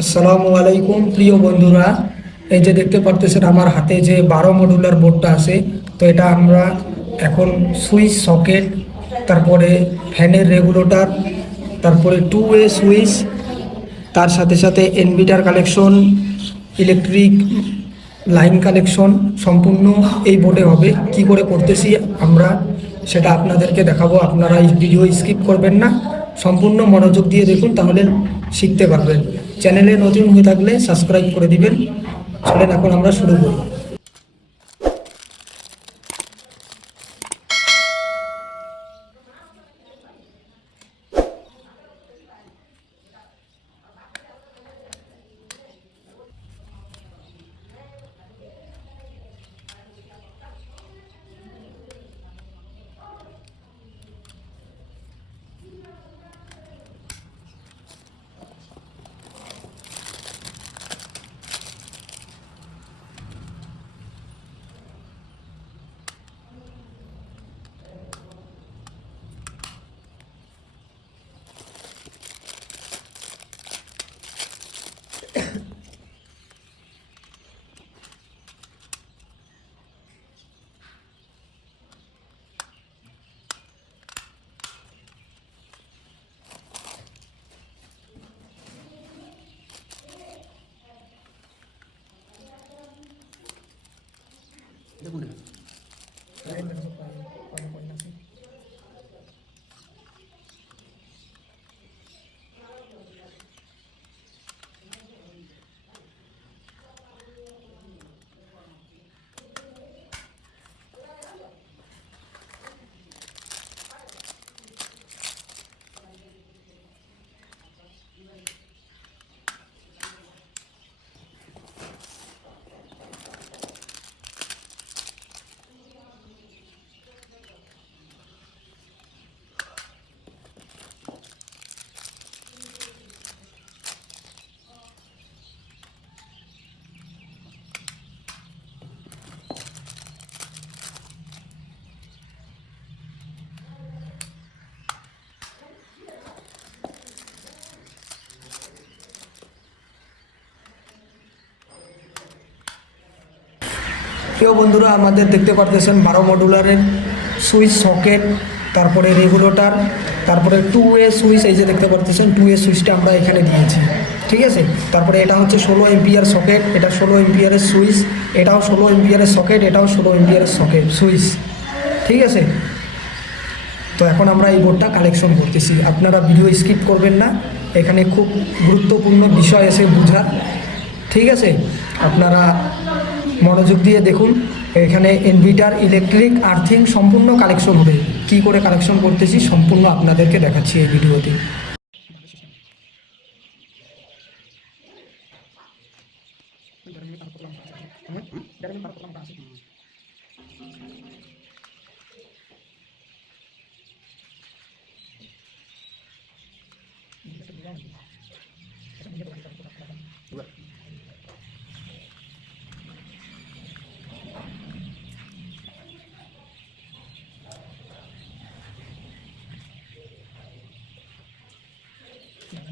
আসসালামু আলাইকুম, প্রিয় বন্ধুরা। এই যে দেখতে পারতেছেন আমার হাতে যে বারো মডুলার বোর্ডটা আছে, তো এটা আমরা এখন সুইচ সকেট তারপরে ফ্যানের রেগুলেটর তারপরে টু ওয়ে সুইচ তার সাথে সাথে inverter collection electric line collection সম্পূর্ণ এই বোর্ডে হবে। কি করে করতেছি আমরা, সেটা আপনাদেরকে দেখাবো। আপনারা এই ভিডিও স্কিপ করবেন না। সম্পূর্ণ মনোযোগ দিয়ে দেখুন, তাহলে শিখতে পারবেন। চ্যানেলে নতুন হয়ে থাকলে সাবস্ক্রাইব করে দিবেন। চলেন এখন আমরা শুরু করি প্রিয় বন্ধুরা, আমাদের দেখতে পারতেছেন বারো মডুলারের সুইচ সকেট, তারপরে রেগুলেটার, তারপরে টু ওয়ে সুইচ, এই যে দেখতে পারতেছেন টু ওয়ে সুইচটা আমরা এখানে দিয়েছি। ঠিক আছে? তারপরে এটা হচ্ছে ষোলো এমপিয়ার সকেট, এটা ষোলো এমপিয়ারের সুইচ, এটাও ষোলো এমপিয়ারের সকেট, এটাও ষোলো এমপিয়ারের সকেট, সুইচ। ঠিক আছে? তো এখন আমরা এই বোর্ডটা কালেকশন করতেছি। আপনারা ভিডিও স্কিপ করবেন না, এখানে খুব গুরুত্বপূর্ণ বিষয় এসে বোঝার। ঠিক আছে? আপনারা মনোযোগ দিয়ে দেখুন এখানে ইনভিটার ইলেকট্রিক আর্থিং সম্পূর্ণ কালেকশন হবে কি করে কালেকশন করতেছি সম্পূর্ণ আপনাদেরকে দেখাচ্ছি এই ভিডিওতে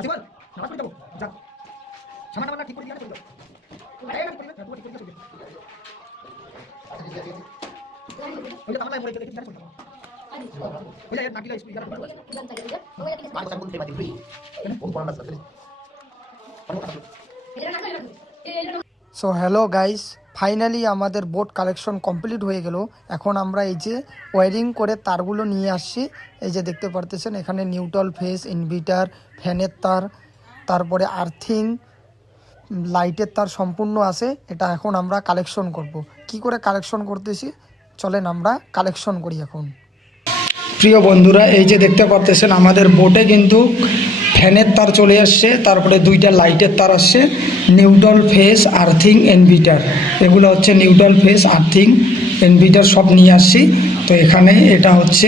বল নামাজ পড়ে যাবো যা সামান আমার ঠিক করে দিয়ে চলে যাও আরে না ঠিক করে ঠিক করে চলে ওইটা আমার মনে চলে গেছে ওইটা নাকিলা স্কুল যারা Bago sa bunti mati free. Ano po pa mas mati. Ano ka? So hello guys finally আমাদের বোট কালেকশন কমপ্লিট হয়ে গেল। এখন আমরা এই যে ওয়ারিং করে তারগুলো নিয়ে আসছি, এই যে দেখতে পারতেছেন, এখানে নিউট্রাল ফেস ইনভিটার ফ্যানের তার, তারপরে আর্থিং লাইটের তার সম্পূর্ণ আছে, এটা এখন আমরা কালেকশন করব। কি করে কালেকশন করতেছি? চলেন আমরা কালেকশন করি এখন। প্রিয় বন্ধুরা, এই যে দেখতে পারতেছেন, আমাদের বোটে কিন্তু ফ্যানের তার চলে আসছে, তারপরে দুইটা লাইটের তার আসছে, নিউট্রাল ফেস, আর্থিং, এনভিটার। এগুলো হচ্ছে নিউট্রাল ফেস, আর্থিং, এনভিটার সব নিয়ে আসছি। তো এখানে এটা হচ্ছে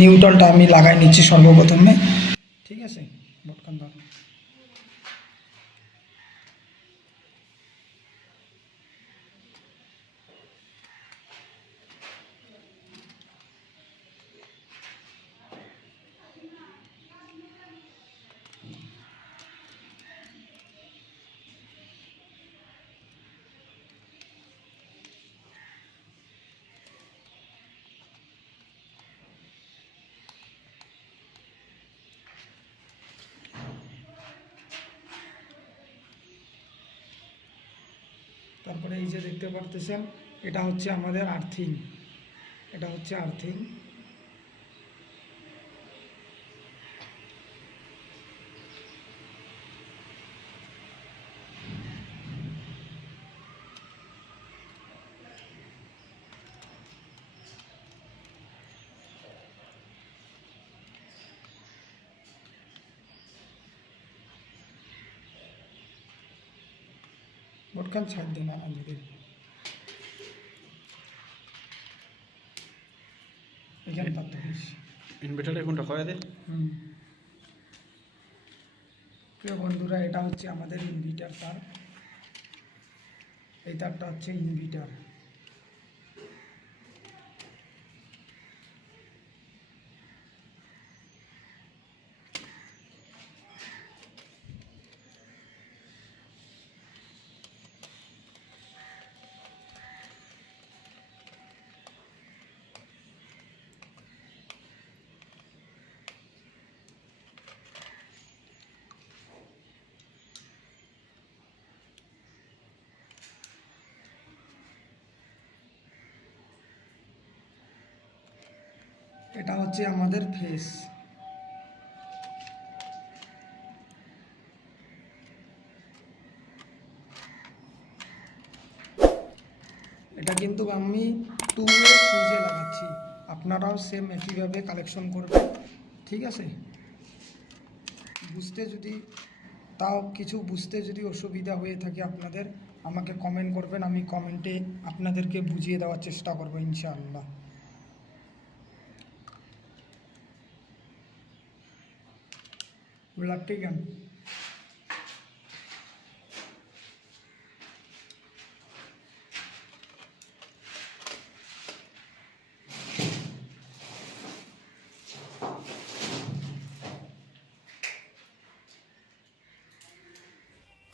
নিউট্রালটা আমি লাগাই নিচ্ছি সর্বপ্রথমে। ঠিক আছে? তারপরে এই যে দেখতে পারতেছেন এটা হচ্ছে আমাদের আর্থিং এটা হচ্ছে আর্থিং ছাড় দিন আমাদের। এখানে তার ধরিস ইনভার্টারে কোনটা কয়া দে? হুম। প্রিয় বন্ধুরা এটা হচ্ছে আমাদের ইনভিটার তার। এই তারটা হচ্ছে ইনভিটার এটা হচ্ছে আমাদের ফেস এটা কিন্তু আমি টু সুইচে লাগাচ্ছি। আপনারাও সেম একইভাবে কালেকশন করবেন। ঠিক আছে? বুঝতে যদি, তাও কিছু বুঝতে যদি অসুবিধা হয়ে থাকে আপনাদের, আমাকে কমেন্ট করবেন। আমি কমেন্টে আপনাদেরকে বুঝিয়ে দেওয়ার চেষ্টা করব, ইনশাআল্লাহ। কেন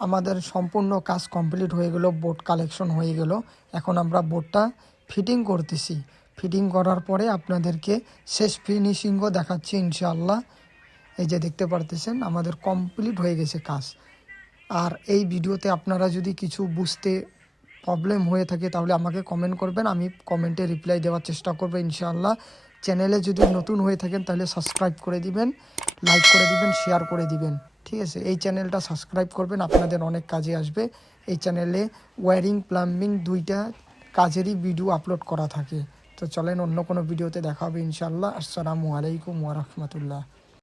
আমাদের সম্পূর্ণ কাজ কমপ্লিট হয়ে গেল বোট কালেকশন হয়ে গেল। এখন আমরা বোটটা ফিটিং করতেছি। ফিটিং করার পরে আপনাদেরকে শেষ ফিনিশিংও দেখাচ্ছি ইনশাআল্লাহ। এই যে দেখতে পারতেছেন, আমাদের কমপ্লিট হয়ে গেছে কাজ। আর এই ভিডিওতে আপনারা যদি কিছু বুঝতে প্রবলেম হয়ে থাকে, তাহলে আমাকে কমেন্ট করবেন, আমি কমেন্টে রিপ্লাই দেওয়ার চেষ্টা করব ইনশাআল্লাহ। চ্যানেলে যদি নতুন হয়ে থাকেন, তাহলে সাবস্ক্রাইব করে দিবেন লাইক করে দিবেন শেয়ার করে দিবেন। ঠিক আছে? এই চ্যানেলটা সাবস্ক্রাইব করবেন, আপনাদের অনেক কাজে আসবে। এই চ্যানেলে ওয়ারিং প্লাম্বিং দুইটা কাজেরই ভিডিও আপলোড করা থাকে। তো চলেন অন্য কোনো ভিডিওতে দেখা হবে ইনশাআল্লাহ। আসসালামু আলাইকুম ওয়া রাহমাতুল্লাহ।